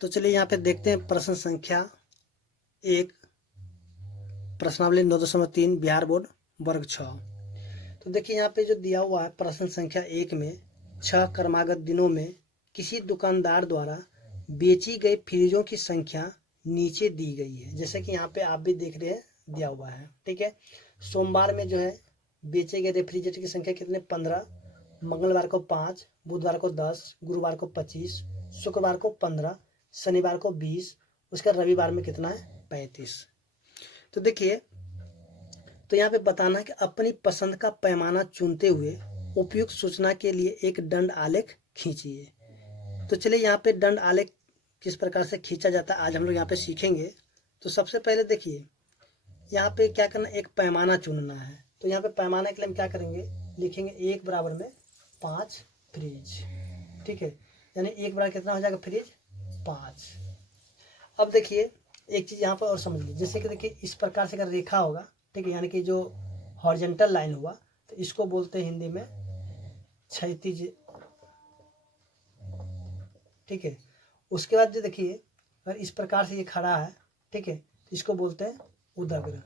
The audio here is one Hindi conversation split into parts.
तो चलिए यहाँ पे देखते हैं प्रश्न संख्या 1, प्रश्नावली 9.3 बिहार बोर्ड वर्ग 6। तो देखिए यहाँ पे जो दिया हुआ है प्रश्न संख्या 1 में 6 क्रमागत दिनों में किसी दुकानदार द्वारा बेची गई फ्रिजों की संख्या नीचे दी गई है। जैसे कि यहाँ पे आप भी देख रहे हैं दिया हुआ है, ठीक है। सोमवार में जो है बेचे गए रेफ्रिजरेटर की संख्या कितने 15, मंगलवार को 5, बुधवार को 10, गुरुवार को 25, शुक्रवार को 15, शनिवार को 20, उसका रविवार में कितना है 35। तो देखिए, तो यहाँ पे बताना है कि अपनी पसंद का पैमाना चुनते हुए उपयुक्त सूचना के लिए एक दंड आलेख खींचिए। तो चलिए यहाँ पे दंड आलेख किस प्रकार से खींचा जाता है आज हम लोग यहाँ पे सीखेंगे। तो सबसे पहले देखिए यहाँ पे क्या करना, एक पैमाना चुनना है। तो यहाँ पे पैमाना के लिए हम क्या करेंगे, लिखेंगे 1 बराबर में 5 फ्रिज, ठीक है। यानी 1 बराबर कितना हो जाएगा फ्रिज 5। अब देखिए एक चीज़ यहाँ पर और समझ लीजिए, जैसे कि देखिए इस प्रकार से अगर रेखा होगा, ठीक है, यानी कि जो हॉरिजॉन्टल लाइन हुआ तो इसको बोलते हैं हिंदी में क्षैतिज, ठीक है। उसके बाद जो देखिए अगर इस प्रकार से ये खड़ा है, ठीक है, तो इसको बोलते हैं उदग्र,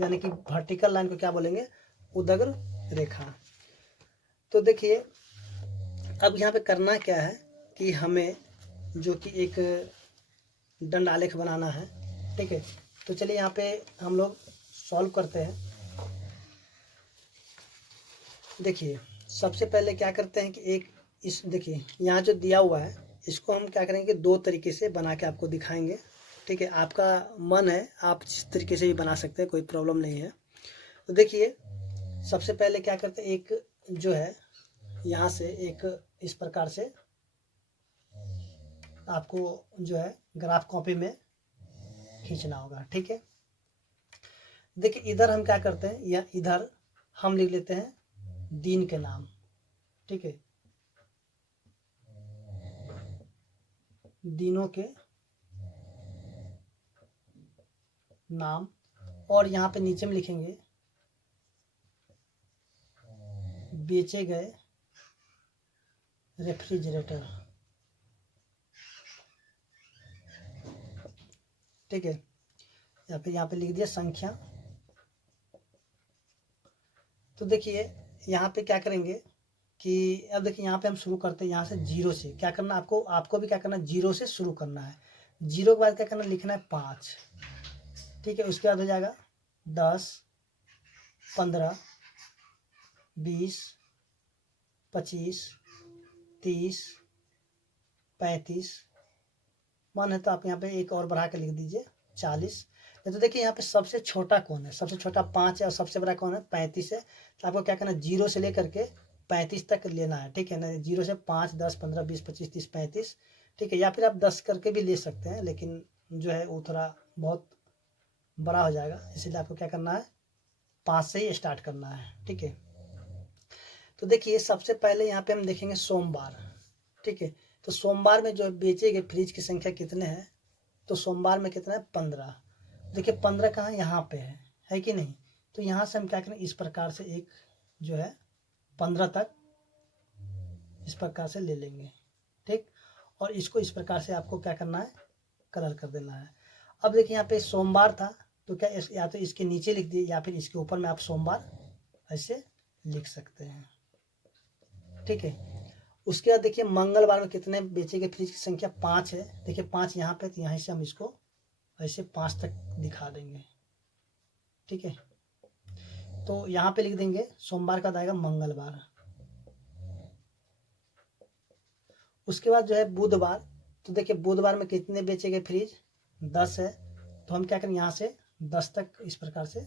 यानी कि वर्टिकल लाइन को क्या बोलेंगे उदग्र रेखा। तो देखिए अब यहाँ पे करना क्या है कि हमें जो कि एक दंड आलेख बनाना है, ठीक है। तो चलिए यहाँ पे हम लोग सॉल्व करते हैं। देखिए सबसे पहले क्या करते हैं कि एक इस देखिए यहाँ जो दिया हुआ है इसको हम क्या करेंगे 2 तरीके से बना के आपको दिखाएंगे, ठीक है। आपका मन है आप जिस तरीके से भी बना सकते हैं, कोई प्रॉब्लम नहीं है। तो देखिए सबसे पहले क्या करते हैं, एक जो है यहाँ से एक इस प्रकार से आपको जो है ग्राफ कॉपी में खींचना होगा, ठीक है। देखिए इधर हम क्या करते हैं, या इधर हम लिख लेते हैं दिन के नाम, ठीक है, दिनों के नाम। और यहाँ पे नीचे में लिखेंगे बेचे गए रेफ्रिजरेटर, ठीक है, या फिर यहाँ पे लिख दिया संख्या। तो देखिए यहाँ पे क्या करेंगे कि अब देखिए यहाँ पे हम शुरू करते हैं यहाँ से 0 से। क्या करना आपको भी क्या करना 0 से शुरू करना है। 0 के बाद क्या करना, लिखना है 5, ठीक है। उसके बाद हो जाएगा 10, 15, 20, 25, 30, 35, मन है तो आप यहाँ पे एक और बढ़ा के लिख दीजिए 40। तो देखिए यहाँ पे सबसे छोटा कौन है, सबसे छोटा 5 है और सबसे बड़ा कौन है 35 है। तो आपको क्या करना 0 से लेकर के 35 तक लेना है, ठीक है ना। 0 से 5, 10, 15, 20, 25, 30, 35, ठीक है। या फिर आप 10 करके भी ले सकते हैं, लेकिन जो है वो थोड़ा बहुत बड़ा हो जाएगा, इसलिए आपको क्या करना है 5 से ही स्टार्ट करना है, ठीक है। तो देखिए सबसे पहले यहाँ पे हम देखेंगे सोमवार, ठीक है। तो सोमवार में जो बेचे गए फ्रिज की संख्या कितने हैं, तो सोमवार में कितना है 15। देखिए 15 कहाँ यहाँ पे है कि नहीं। तो यहाँ से हम क्या करें, इस प्रकार से एक जो है 15 तक इस प्रकार से ले लेंगे, ठीक। और इसको इस प्रकार से आपको क्या करना है कलर कर देना है। अब देखिए यहाँ पे सोमवार था तो क्या या तो इसके नीचे लिख दिए या फिर इसके ऊपर में आप सोमवार ऐसे लिख सकते हैं, ठीक है। उसके बाद देखिए मंगलवार में कितने बेचे गए फ्रिज की संख्या 5 है। देखिए 5 यहाँ पे, तो यहाँ से हम इसको ऐसे 5 तक दिखा देंगे, ठीक है। तो यहाँ पे लिख देंगे सोमवार का आएगा मंगलवार। उसके बाद जो है बुधवार, तो देखिए बुधवार में कितने बेचे गए फ्रिज 10 है। तो हम क्या करें यहाँ से 10 तक इस प्रकार से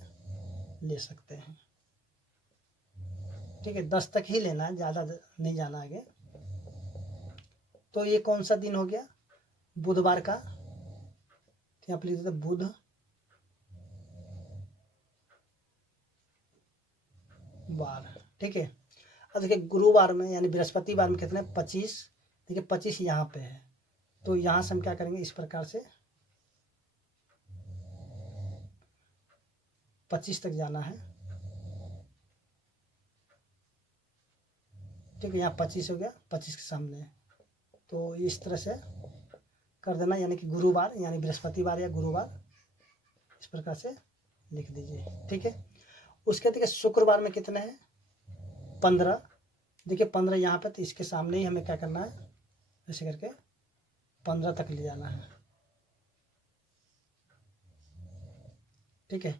ले सकते हैं, ठीक है। 10 तक ही लेना है, ज़्यादा नहीं जाना आगे। तो ये कौन सा दिन हो गया बुधवार का, तो यहाँ पे लिख देते बुधवार, ठीक है। अब देखिए गुरुवार में यानी बृहस्पतिवार में कितने 25, देखिए 25 यहाँ पे है। तो यहाँ से हम क्या करेंगे इस प्रकार से 25 तक जाना है, ठीक है। यहाँ 25 हो गया, 25 के सामने, तो इस तरह से कर देना, यानी कि गुरुवार यानी बृहस्पतिवार या गुरुवार, इस प्रकार से लिख दीजिए। ठीक है, उसके देखिए शुक्रवार में कितने हैं 15, देखिए 15 यहाँ पे, तो इसके सामने ही हमें क्या करना है, ऐसे करके 15 तक ले जाना है। ठीक है,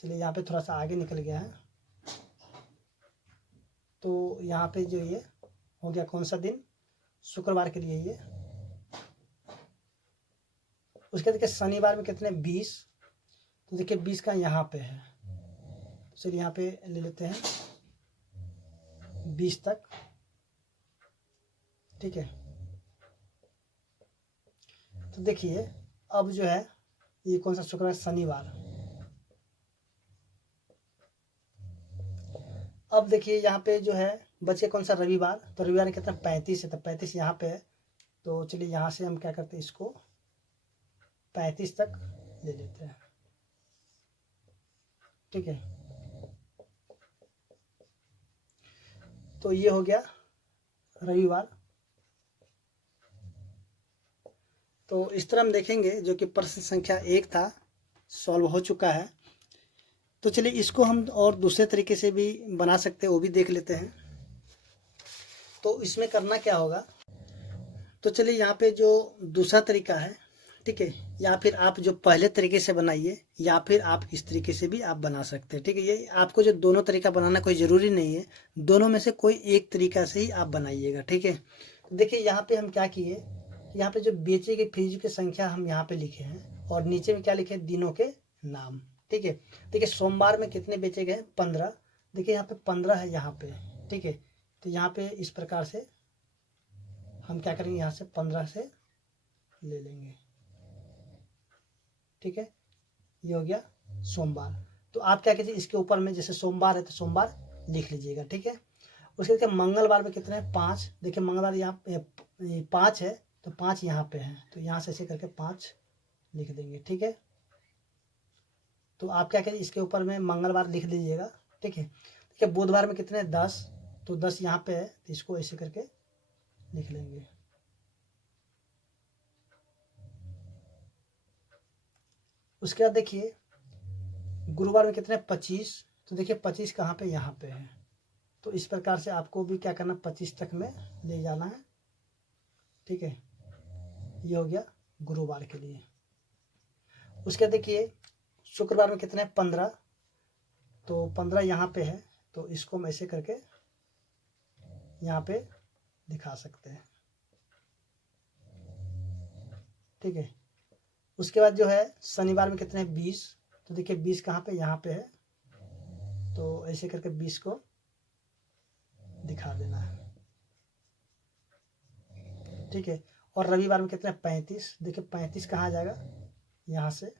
चलिए यहाँ पे थोड़ा सा आगे निकल गया है, तो यहाँ पे जो ये हो गया कौन सा दिन, शुक्रवार के लिए ये। उसके देखिए शनिवार में कितने 20, तो देखिए 20 का यहाँ पे है, तो चलिए यहाँ पे ले लेते हैं 20 तक। ठीक है, तो देखिए अब जो है ये कौन सा शुक्रवार, शनिवार। अब देखिए यहाँ पे जो है बचे कौन सा रविवार, तो रविवार कितना 35 है, तो 35 यहाँ पे है, तो चलिए यहाँ से हम क्या करते हैं, इसको 35 तक ले लेते हैं। ठीक है, तो ये हो गया रविवार। तो इस तरह हम देखेंगे जो कि प्रश्न संख्या 1 था सॉल्व हो चुका है। तो चलिए इसको हम और दूसरे तरीके से भी बना सकते हैं, वो भी देख लेते हैं। तो इसमें करना क्या होगा, तो चलिए यहाँ पे जो दूसरा तरीका है, ठीक है, या फिर आप जो पहले तरीके से बनाइए, या फिर आप इस तरीके से भी आप बना सकते हैं। ठीक है, ये आपको जो दोनों तरीका बनाना कोई ज़रूरी नहीं है, दोनों में से कोई एक तरीका से ही आप बनाइएगा। ठीक है, तो देखिए यहाँ पे हम क्या किए, यहाँ पे जो बेचे गए फ्रिज की संख्या हम यहाँ पे लिखे हैं, और नीचे में क्या लिखे हैं, दिनों के नाम। ठीक है, देखिए सोमवार में कितने बेचे गए 15, देखिए यहाँ पे 15 है यहाँ पे। ठीक है, तो यहाँ पे इस प्रकार से हम क्या करेंगे, यहाँ से 15 से ले लेंगे। ठीक है, ये हो गया सोमवार। तो आप क्या कीजिए, इसके ऊपर में जैसे सोमवार है तो सोमवार लिख लीजिएगा। ठीक है, उसके देखिए मंगलवार में कितने हैं 5, देखिए मंगलवार यहाँ 5 है, तो 5 यहाँ पे है, तो यहाँ से ऐसे करके 5 लिख देंगे। ठीक है, तो आप क्या करिए, इसके ऊपर में मंगलवार लिख दीजिएगा। ठीक है, देखिए बुधवार में कितने 10, तो 10 यहाँ पे है, तो इसको ऐसे करके लिख लेंगे। उसके बाद देखिए गुरुवार में कितने 25, तो देखिए 25 कहाँ पे, यहाँ पे है, तो इस प्रकार से आपको भी क्या करना 25 तक में ले जाना है। ठीक है, ये हो गया गुरुवार के लिए। उसके देखिए शुक्रवार में कितने 15, तो 15 यहाँ पे है, तो इसको हम ऐसे करके यहाँ पे दिखा सकते हैं। ठीक है, उसके बाद जो है शनिवार में कितने 20, तो देखिए 20 कहाँ पे, यहाँ पे है, तो ऐसे करके 20 को दिखा देना है। ठीक है, और रविवार में कितने 35, देखिए 35 कहाँ आ जाएगा, यहाँ से।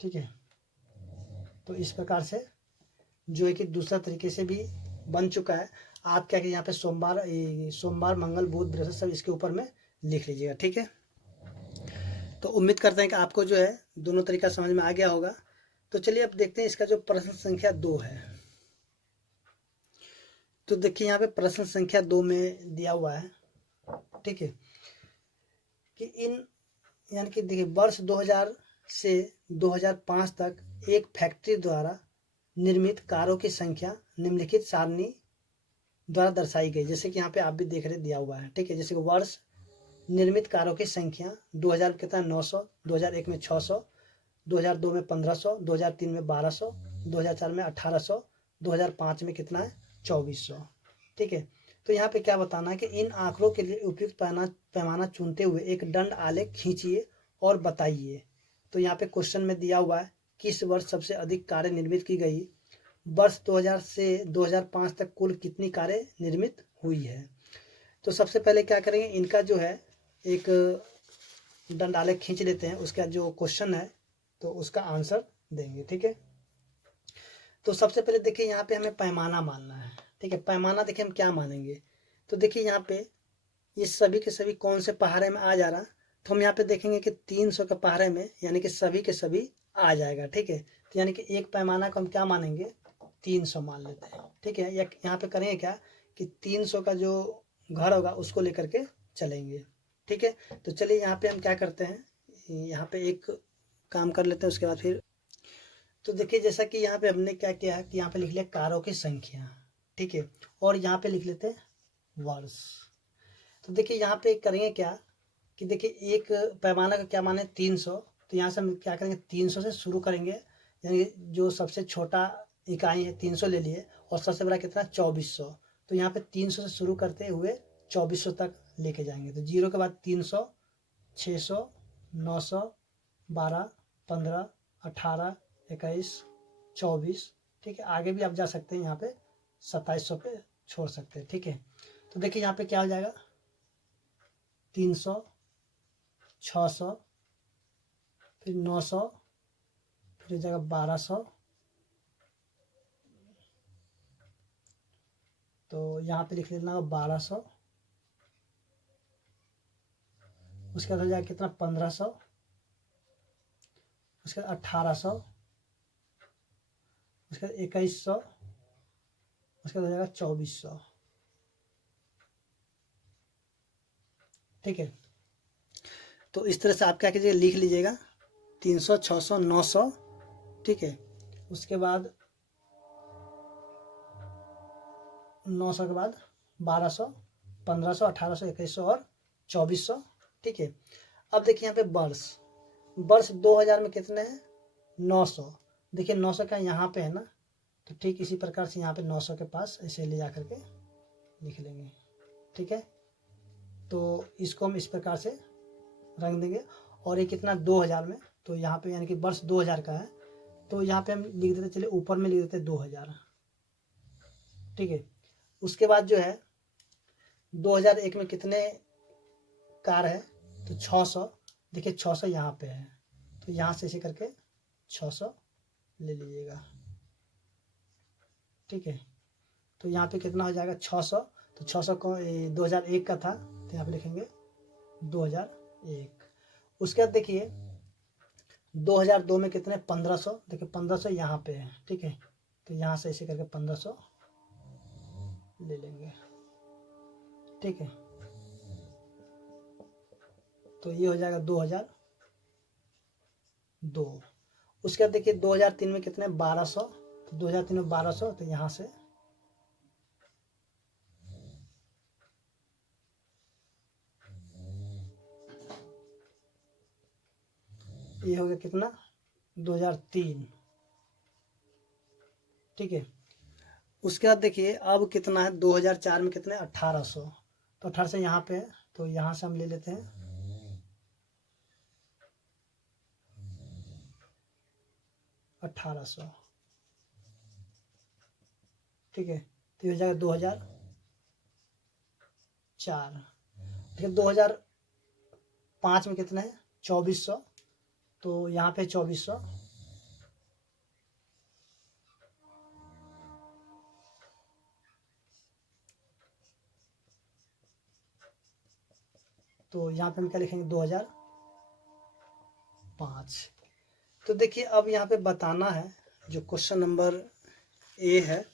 ठीक है, तो इस प्रकार से जो है कि दूसरा तरीके से भी बन चुका है। आप क्या कि यहाँ पे सोमवार मंगल बुध बृहस्पति सब इसके ऊपर में लिख लीजिएगा। ठीक है, तो उम्मीद करते हैं कि आपको जो है दोनों तरीका समझ में आ गया होगा। तो चलिए अब देखते हैं इसका जो प्रश्न संख्या 2 है। तो देखिए यहाँ पे प्रश्न संख्या 2 में दिया हुआ है, ठीक है, कि इन यानी कि देखिए वर्ष 2000 से 2005 तक एक फैक्ट्री द्वारा निर्मित कारों की संख्या निम्नलिखित सारणी द्वारा दर्शाई गई। जैसे कि यहाँ पे आप भी देख रहे दिया हुआ है। ठीक है, जैसे कि वर्ष निर्मित कारों की संख्या 2000 कितना 900, 2001 में 600, 2002 में 1500, 2003 में 1200, 2004 में 1800, 2005 में कितना है 2400। ठीक है, तो यहाँ पे क्या बताना है कि इन आंकड़ों के लिए उपयुक्त पैमाना चुनते हुए एक दंड आलेख खींचिए और बताइए। तो यहाँ पे क्वेश्चन में दिया हुआ है किस वर्ष सबसे अधिक कारें निर्मित की गई, वर्ष 2000 से 2005 तक कुल कितनी कारें निर्मित हुई है। तो सबसे पहले क्या करेंगे, इनका जो है एक दंड आलेख खींच लेते हैं, उसका जो क्वेश्चन है तो उसका आंसर देंगे। ठीक है, तो सबसे पहले देखिए यहाँ पे हमें पैमाना मानना है। ठीक है, पैमाना देखिए हम क्या मानेंगे, तो देखिए यहाँ पे ये सभी के सभी कौन से पहाड़े में आ जा रहा, तो हम यहाँ पे देखेंगे कि 300 के पहाड़े में यानी कि सभी के सभी आ जाएगा। ठीक है, तो यानी कि एक पैमाना को हम क्या मानेंगे, 300 मान लेते हैं। ठीक है, या यहाँ पे करेंगे क्या कि 300 का जो घर होगा उसको लेकर के चलेंगे। ठीक है, तो चलिए यहाँ पे हम क्या करते हैं, यहाँ पे एक काम कर लेते हैं, उसके बाद फिर तो देखिए जैसा कि यहाँ पे हमने क्या किया है कि यहाँ पे लिख लिया कारों की संख्या। ठीक है, और यहाँ पे लिख लेते हैं वर्ष। तो देखिए यहाँ पे करेंगे क्या कि देखिए एक पैमाना का क्या माने 300, तो यहाँ से हम क्या करेंगे 300 से शुरू करेंगे, यानी जो सबसे छोटा इकाई है 300 ले लिए, और सबसे बड़ा कितना 2400। तो यहाँ पे 300 से शुरू करते हुए 2400 तक लेके जाएंगे। तो 0 के बाद 300, 600, 900, 12, 15, 18, 21, 24। ठीक है, आगे भी आप जा सकते हैं, यहाँ पे 2700 पे छोड़ सकते हैं। ठीक है, तो देखिए यहाँ पे क्या हो जाएगा 300, 600, फिर 900, फिर हो जाएगा 1200। तो यहाँ पे लिख लेना 1200। उसके बाद हो जाएगा कितना 1500, उसके बाद 1800, उसके बाद 2100, उसके बाद हो जाएगा 2400। ठीक है, तो इस तरह से आप क्या कीजिएगा लिख लीजिएगा 300, 600, 900। ठीक है, उसके बाद 900 के बाद 1200, 1500, 1800, 2100 और 2400। ठीक है, अब देखिए यहाँ पे वर्ष, वर्ष 2000 में कितने हैं 900। देखिए 900 का यहाँ पे है ना, तो ठीक इसी प्रकार से यहाँ पे 900 के पास ऐसे ले जा करके लिख लेंगे। ठीक है, तो इसको हम इस प्रकार से रंग देंगे। और ये कितना 2000 में, तो यहाँ पे यानी कि वर्ष 2000 का है, तो यहाँ पे हम लिख देते, चलिए ऊपर में लिख देते 2000। ठीक है, उसके बाद जो है 2001 में कितने कार है, तो 600। देखिए 600 यहाँ पे है, तो यहाँ से ऐसे करके 600 ले लीजिएगा। ठीक है, तो यहाँ पे कितना हो जाएगा 600। तो 600 को 2001 का था, तो यहाँ पे लिखेंगे 2001। उसके बाद देखिए 2002 में कितने 1500। देखिए 1500 यहाँ पे है। ठीक है, तो यहाँ से ऐसे करके 1500 ले लेंगे। ठीक है, तो ये हो जाएगा 2002। उसके बाद देखिए 2003 में कितने 1200। तो 2003 में 1200, तो यहाँ से ये हो गया कितना 2003। ठीक है, उसके बाद देखिए अब कितना है 2004 में कितने 1800। तो 1800 यहाँ पे है, तो यहाँ से हम ले लेते हैं 1800। ठीक है, तो ये हो जाएगा 2004। ठीक है, 2005 में कितना है 2400। तो यहाँ पे 2400। तो यहाँ पे हम क्या लिखेंगे 2005। तो देखिए अब यहाँ पे बताना है जो क्वेश्चन नंबर ए है।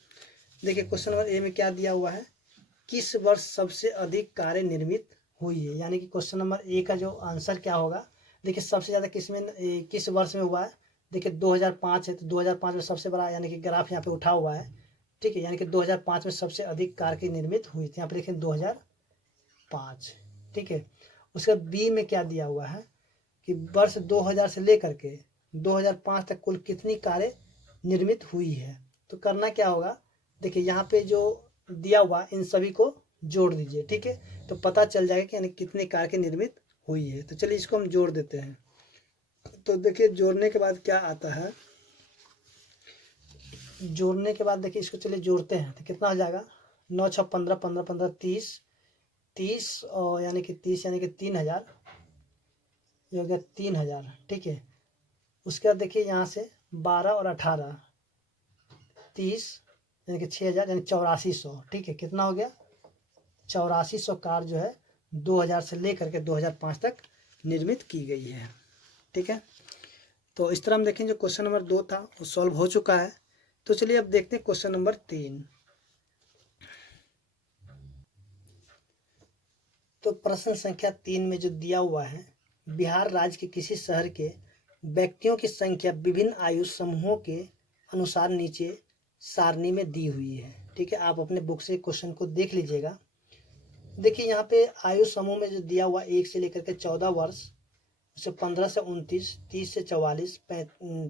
देखिए क्वेश्चन नंबर ए में क्या दिया हुआ है, किस वर्ष सबसे अधिक कारें निर्मित हुई है। यानी कि क्वेश्चन नंबर ए का जो आंसर क्या होगा, देखिए सबसे ज़्यादा किस वर्ष में हुआ है। देखिए 2005 है, तो 2005 में सबसे बड़ा यानी कि ग्राफ यहाँ पे उठा हुआ है। ठीक है, यानी कि 2005 में सबसे अधिक कार की निर्मित हुई थी, यहाँ पे लिखें 2005। ठीक है, उसके बी में क्या दिया हुआ है कि वर्ष 2000 से लेकर के 2005 तक कुल कितनी कारें निर्मित हुई है। तो करना क्या होगा, देखिए यहाँ पे जो दिया हुआ इन सभी को जोड़ दीजिए। ठीक है, तो पता चल जाएगा कि यानी कितनी कार की निर्मित हुई है। तो चलिए इसको हम जोड़ देते हैं। तो देखिए जोड़ने के बाद क्या आता है, जोड़ने के बाद देखिए इसको चलिए जोड़ते हैं, तो कितना हो जाएगा 9 6 15 15 15 30 30 और यानी कि 30 यानी कि 3000। ये हो गया 3000। ठीक है, उसके बाद देखिए यहाँ से 12 और 18 30 यानी कि 6000 यानी 8400। ठीक है, कितना हो गया 8400 कार जो है 2000 से लेकर के 2005 तक निर्मित की गई है। ठीक है, तो इस तरह हम देखें जो क्वेश्चन नंबर 2 था वो सॉल्व हो चुका है। तो चलिए अब देखते हैं क्वेश्चन नंबर 3। तो प्रश्न संख्या 3 में जो दिया हुआ है, बिहार राज्य के किसी शहर के व्यक्तियों की संख्या विभिन्न आयु समूहों के अनुसार नीचे सारणी में दी हुई है। ठीक है, आप अपने बुक से क्वेश्चन को देख लीजिएगा। देखिए यहाँ पे आयु समूह में जो दिया हुआ 1 से लेकर के 14 वर्ष, उससे 15 से 29, 30 से 44,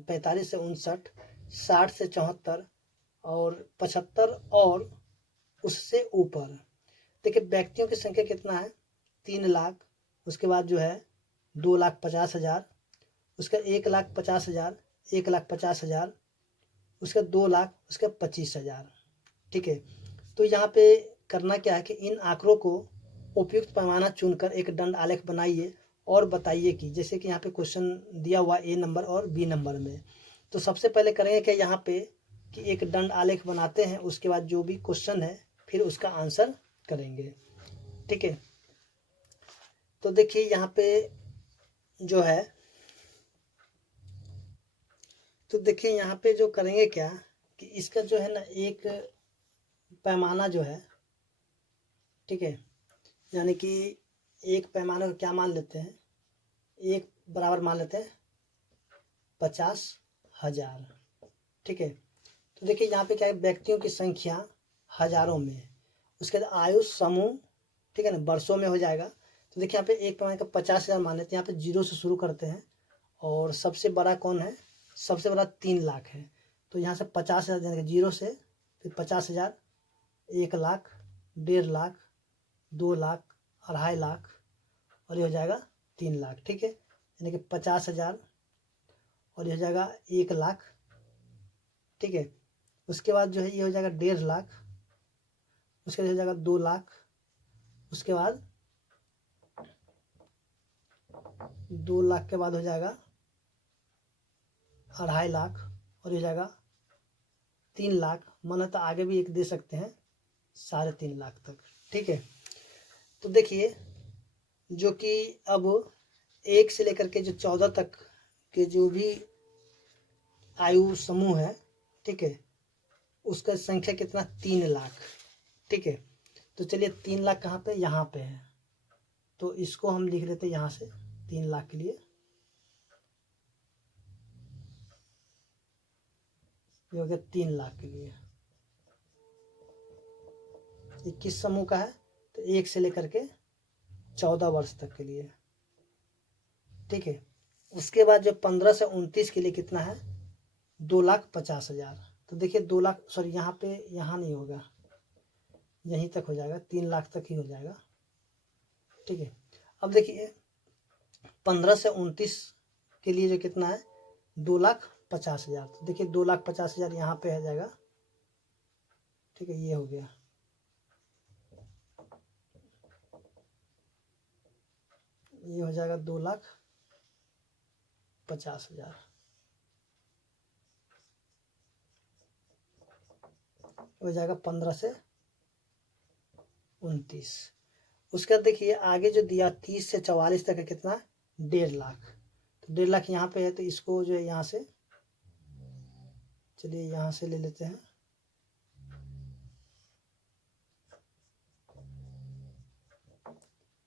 45 से 59, 60 से 74 और 75 और उससे ऊपर। देखिए व्यक्तियों की संख्या कितना है, 3 लाख, उसके बाद जो है 2,50,000, उसका 1,50,000, 1,50,000, उसका 2 लाख, उसका 25,000। ठीक है, तो यहाँ पे करना क्या है कि इन आंकड़ों को उपयुक्त पैमाना चुनकर एक दंड आलेख बनाइए और बताइए कि जैसे कि यहाँ पे क्वेश्चन दिया हुआ ए नंबर और बी नंबर में। तो सबसे पहले करेंगे कि यहाँ पे कि एक दंड आलेख बनाते हैं, उसके बाद जो भी क्वेश्चन है फिर उसका आंसर करेंगे। ठीक है, तो देखिए यहाँ पे जो है, तो देखिए यहाँ पे जो करेंगे क्या कि इसका जो है ना एक पैमाना जो है, ठीक है, यानी कि एक पैमाने को क्या मान लेते हैं, एक बराबर मान लेते हैं 50,000। ठीक है, तो देखिए यहाँ पे क्या है, व्यक्तियों की संख्या हजारों में, उसके बाद आयु समूह, ठीक है ना, वर्षों में हो जाएगा। तो देखिए यहाँ पे एक पैमाने का 50,000 मान लेते हैं, यहाँ पे 0 से शुरू करते हैं और सबसे बड़ा कौन है, सबसे बड़ा 3 लाख है। तो यहाँ से 50,000 देंगे 0 से, फिर 50,000, 1 लाख, 1.5 लाख, 2 लाख, 2.5 लाख और ये हो जाएगा 3 लाख। ठीक है, यानी कि 50,000 और ये हो जाएगा 1 लाख। ठीक है, उसके बाद जो है ये हो जाएगा 1.5 लाख, उसके बाद हो जाएगा 2 लाख, उसके बाद 2 लाख के बाद हो जाएगा 2.5 लाख और ये हो जाएगा 3 लाख। मन है तो आगे भी एक दे सकते हैं 3.5 लाख तक। ठीक है, तो देखिए जो कि अब 1 से लेकर के जो 14 तक के जो भी आयु समूह है, ठीक है, उसका संख्या कितना, 3 लाख। ठीक है, तो चलिए 3 लाख कहाँ पे, यहाँ पे है, तो इसको हम लिख लेते हैं यहाँ से 3 लाख के लिए। ये हो गया 3 लाख के लिए। ये किस समूह का है, तो 1 से लेकर के 14 वर्ष तक के लिए। ठीक है, उसके बाद जो 15 से 29 के लिए कितना है, 2,50,000। तो देखिए 2 लाख, सॉरी यहाँ पे, यहाँ नहीं होगा, यहीं तक हो जाएगा, 3 लाख तक ही हो जाएगा। ठीक है, अब देखिए 15 से 29 के लिए जो कितना है, 2,50,000। तो देखिए 2,50,000 यहाँ पे आ जाएगा। ठीक है, ये हो गया, ये हो जाएगा 2,50,000। हो जाएगा 15 से 29। उसके बाद देखिए आगे जो दिया 30 से 44 तक है कितना, 1.5 लाख। तो 1.5 लाख यहाँ पे है, तो इसको जो है यहाँ से, चलिए यहाँ से ले लेते हैं।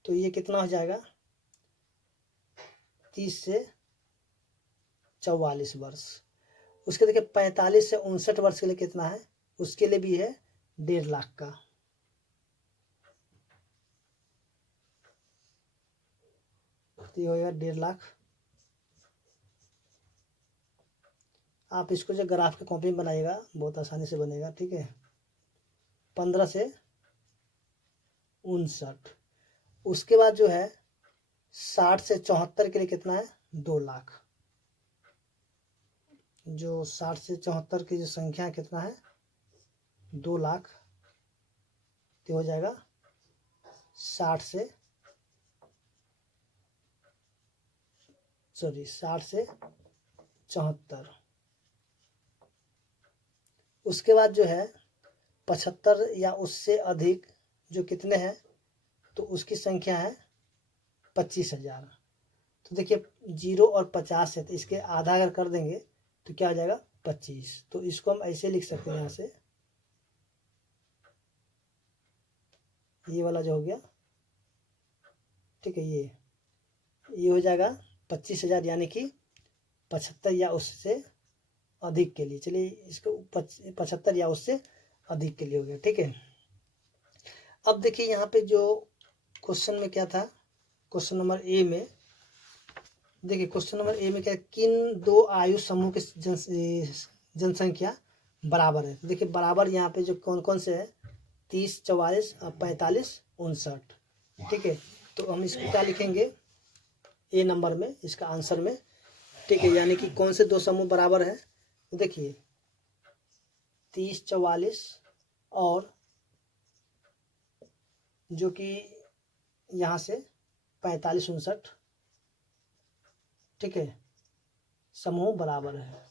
तो ये कितना हो जाएगा, 30 से 44 वर्ष। उसके देखिए 45 से 59 वर्ष के लिए कितना है, उसके लिए भी है 1.5 लाख का। तो ये होगा 1.5 लाख। आप इसको जो ग्राफ के कॉपी में बनाइएगा बहुत आसानी से बनेगा। ठीक है, 15 से 59। उसके बाद जो है 60 से 74 के लिए कितना है, 2 लाख। जो 60 से 74 की जो संख्या है कितना है, 2 लाख। तो हो जाएगा 60 से 74। उसके बाद जो है 75 या उससे अधिक जो कितने हैं, तो उसकी संख्या है 25,000। तो तो देखिए 0 और 50 है, तो इसके आधा अगर कर देंगे तो क्या हो जाएगा 25। तो इसको हम ऐसे लिख सकते हैं, यहाँ से ये वाला जो हो गया, ठीक है, ये हो जाएगा 25,000, यानी कि 75 या उससे अधिक के लिए। चलिए इसको 75 या उससे अधिक के लिए हो गया, ठीक है। अब देखिए यहाँ पे जो क्वेश्चन में क्या था, क्वेश्चन नंबर ए में देखिए, क्वेश्चन नंबर ए में क्या, किन दो आयु समूह के जनसंख्या बराबर है। तो देखिए बराबर यहाँ पे जो कौन कौन से है, 30, 44, 45, 59, ठीक है। तो हम इसको क्या लिखेंगे ए नंबर में, इसका आंसर में, ठीक है। यानी कि कौन से दो समूह बराबर है, तो देखिए 30, 44 और जो कि यहाँ से 45, 59, ठीक है, समूह बराबर है।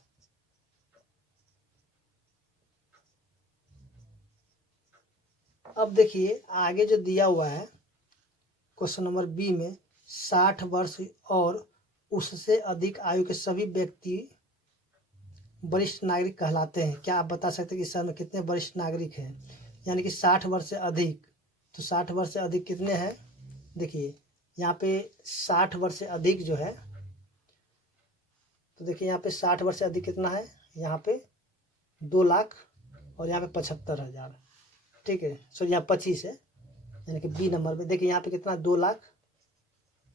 अब देखिए आगे जो दिया हुआ है क्वेश्चन नंबर बी में, 60 वर्ष और उससे अधिक आयु के सभी व्यक्ति वरिष्ठ नागरिक कहलाते हैं। क्या आप बता सकते हैं कि इस समय कितने वरिष्ठ नागरिक हैं, यानी कि 60 वर्ष से अधिक। तो 60 वर्ष से अधिक कितने हैं, देखिए यहाँ पे 60 वर्ष से अधिक जो है, तो देखिए यहाँ पे 60 वर्ष से अधिक कितना है, यहाँ पे 2 लाख और यहाँ पे 75,000, ठीक है। सॉरी यहाँ 25 है, यानी कि बी नंबर में देखिए यहाँ पे कितना 2 लाख,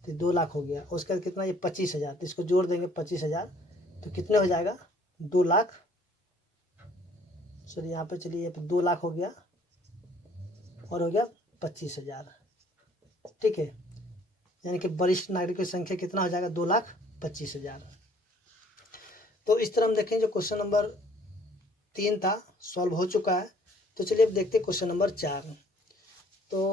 तो 2 लाख हो गया। उसके बाद कितना, ये 25,000, तो इसको जोड़ देंगे 25,000, तो कितने हो जाएगा 2 लाख, सॉरी यहाँ पे चलिए 2 लाख हो गया और हो गया 25,000, ठीक है। यानी कि वरिष्ठ नागरिक की संख्या कितना हो जाएगा 2,25,000। तो इस तरह हम देखें जो क्वेश्चन नंबर 3 था सॉल्व हो चुका है। तो चलिए अब देखते हैं क्वेश्चन नंबर 4। तो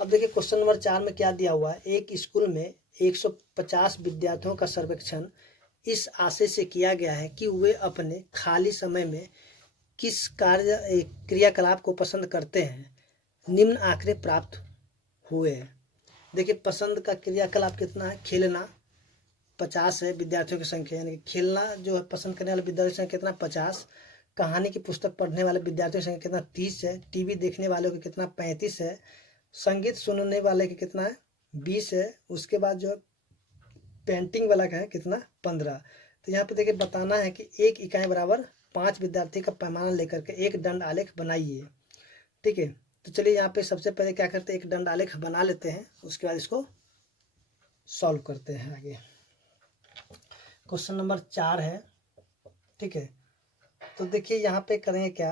अब देखिए क्वेश्चन नंबर 4 में क्या दिया हुआ है, एक स्कूल में 150 विद्यार्थियों का सर्वेक्षण इस आशय से किया गया है कि वे अपने खाली समय में किस क्रियाकलाप को पसंद करते हैं। निम्न आंकड़े प्राप्त हुए हैं। देखिए पसंद का क्रियाकलाप कितना है, खेलना 50 है विद्यार्थियों की संख्या, यानी कि खेलना जो है पसंद करने वाले विद्यार्थियों की संख्या कितना 50। कहानी की पुस्तक पढ़ने वाले विद्यार्थियों की संख्या कितना 30 है। टीवी देखने वालों की कितना 35 है। संगीत सुनने वाले की कितना है 20 है। उसके बाद जो पेंटिंग वाला का है कितना 15। तो यहाँ पे देखिए बताना है कि एक इकाई बराबर 5 विद्यार्थी का पैमाना लेकर के एक दंड आलेख बनाइए, ठीक है। तो चलिए यहाँ पे सबसे पहले क्या करते हैं, एक दंड आलेख बना लेते हैं, उसके बाद इसको सॉल्व करते हैं आगे। क्वेश्चन नंबर 4 है, ठीक है। तो देखिए यहाँ पे करेंगे क्या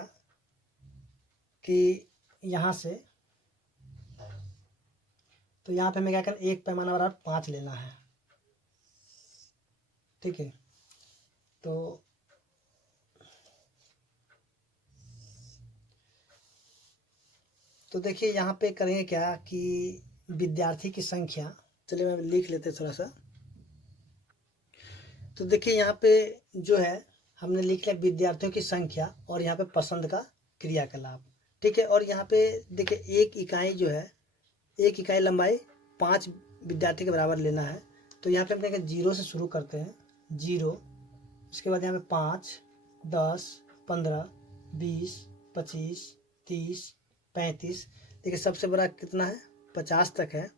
कि यहाँ से, तो यहाँ पे हमें क्या करना, एक पैमाना बराबर 5 लेना है, ठीक है। तो देखिए यहाँ पे करेंगे क्या कि विद्यार्थी की संख्या, चलिए मैं लिख लेते हैं थोड़ा सा। तो देखिए यहाँ पे जो है हमने लिख लिया विद्यार्थियों की संख्या और यहाँ पे पसंद का क्रियाकलाप, ठीक है। और यहाँ पे देखिए एक इकाई जो है, एक इकाई लंबाई 5 विद्यार्थी के बराबर लेना है। तो यहाँ पे हम कहेंगे 0 से शुरू करते हैं, 0, उसके बाद यहाँ पे 5, 10, 15, 20, 25, 30, 35। देखिए सबसे बड़ा कितना है 50 तक है।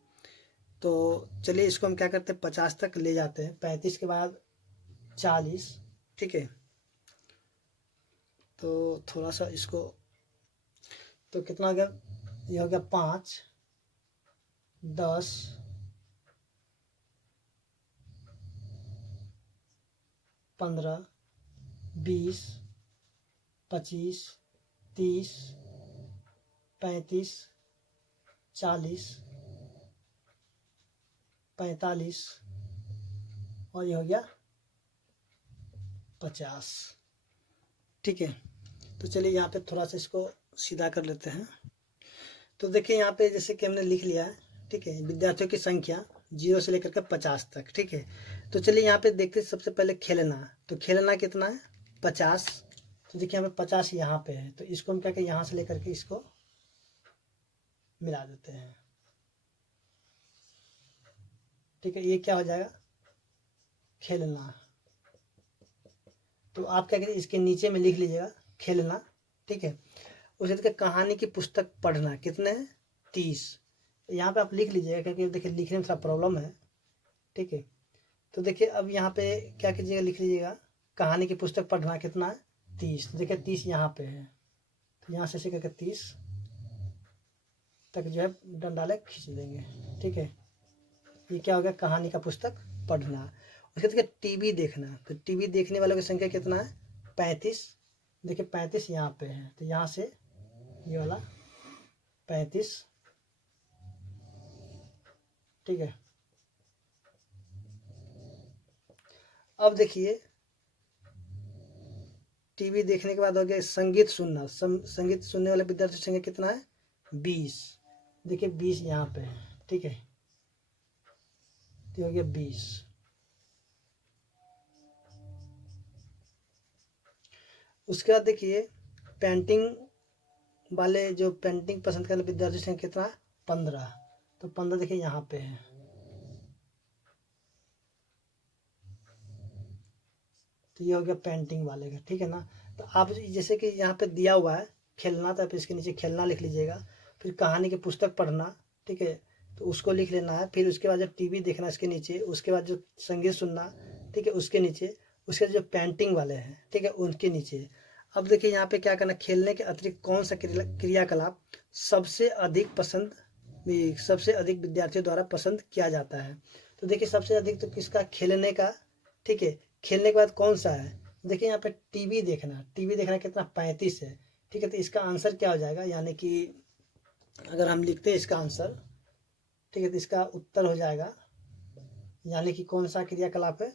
तो चलिए इसको हम क्या करते हैं 50 तक ले जाते हैं। 35 के बाद 40, ठीक है। तो थोड़ा सा इसको, तो कितना हो गया, ये हो गया 5, 10, 15, 20, 25, 30, 35, 40, 45 और ये हो गया 50, ठीक है। तो चलिए यहाँ पे थोड़ा सा इसको सीधा कर लेते हैं। तो देखिए यहाँ पे जैसे कि हमने लिख लिया है, ठीक है, विद्यार्थियों की संख्या 0 से लेकर के 50 तक, ठीक है। तो चलिए यहाँ पे देखते हैं सबसे पहले खेलना। तो खेलना कितना है 50। तो देखिए यहाँ पे 50 यहाँ पे है, तो इसको हम क्या करें यहाँ से लेकर के इसको मिला देते हैं, ठीक है, ये क्या हो जाएगा, खेलना। तो आप क्या करिए, इसके नीचे में लिख लीजिएगा खेलना, ठीक है। उसे देखिए कहानी की पुस्तक पढ़ना, कितने हैं, 30। यहाँ पे आप लिख लीजिएगा क्योंकि देखिए लिखने में थोड़ा प्रॉब्लम है, ठीक है। तो देखिए अब यहाँ पे क्या कीजिएगा, लिख लीजिएगा कहानी की पुस्तक पढ़ना कितना है, 30। देखिए 30 यहाँ पे है, तो यहाँ से करके 30 तक जो है डंडाले खींच देंगे, ठीक है। ये क्या हो गया, कहानी का पुस्तक पढ़ना। उसके देखिए टीवी देखना, तो टीवी देखने वालों की संख्या कितना है, 35। देखिए 35 यहाँ पे है, तो यहाँ से ये वाला 35, ठीक है। अब देखिए टीवी देखने के बाद हो गया संगीत सुनना। संगीत सुनने वाले विद्यार्थी की संख्या कितना है, 20। देखिए 20 यहाँ पे है, ठीक है, तो हो गया 20। उसके बाद देखिए पेंटिंग वाले, जो पेंटिंग पसंद करने विद्यार्थी की संख्या कितना, 15। तो 15 देखिए यहाँ पे है, तो ये हो गया पेंटिंग वाले का, ठीक है ना। तो आप जैसे कि यहाँ पे दिया हुआ है खेलना, तो आप इसके नीचे खेलना लिख लीजिएगा। फिर कहानी की पुस्तक पढ़ना, ठीक है, तो उसको लिख लेना है। फिर उसके बाद जो टीवी देखना इसके नीचे, उसके बाद जो संगीत सुनना, ठीक है, उसके नीचे, उसके जो पेंटिंग वाले हैं, ठीक है, उनके नीचे। अब देखिए यहाँ पे क्या करना, खेलने के अतिरिक्त कौन सा क्रियाकलाप सबसे अधिक पसंद, सबसे अधिक विद्यार्थियों द्वारा पसंद किया जाता है। तो देखिए सबसे अधिक तो किसका, खेलने का, ठीक है। खेलने के बाद कौन सा है, देखिए यहाँ पे टीवी देखना, टीवी देखना कितना, 35 है, ठीक है। तो इसका आंसर क्या हो जाएगा, यानी कि अगर हम लिखते हैं इसका आंसर, ठीक है, तो इसका उत्तर हो जाएगा, यानी कि कौन सा क्रियाकलाप है,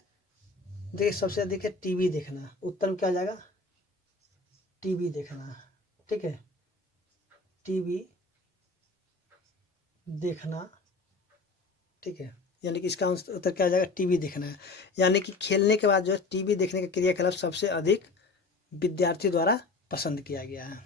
देखिए सबसे अधिक है टीवी देखना। उत्तर में क्या हो जाएगा, टीवी देखना, ठीक है, टीवी देखना, ठीक है। यानी कि इसका उत्तर क्या हो जाएगा, टीवी देखना है। यानी कि खेलने के बाद जो है टीवी देखने का क्रियाकलाप सबसे अधिक विद्यार्थियों द्वारा पसंद किया गया है।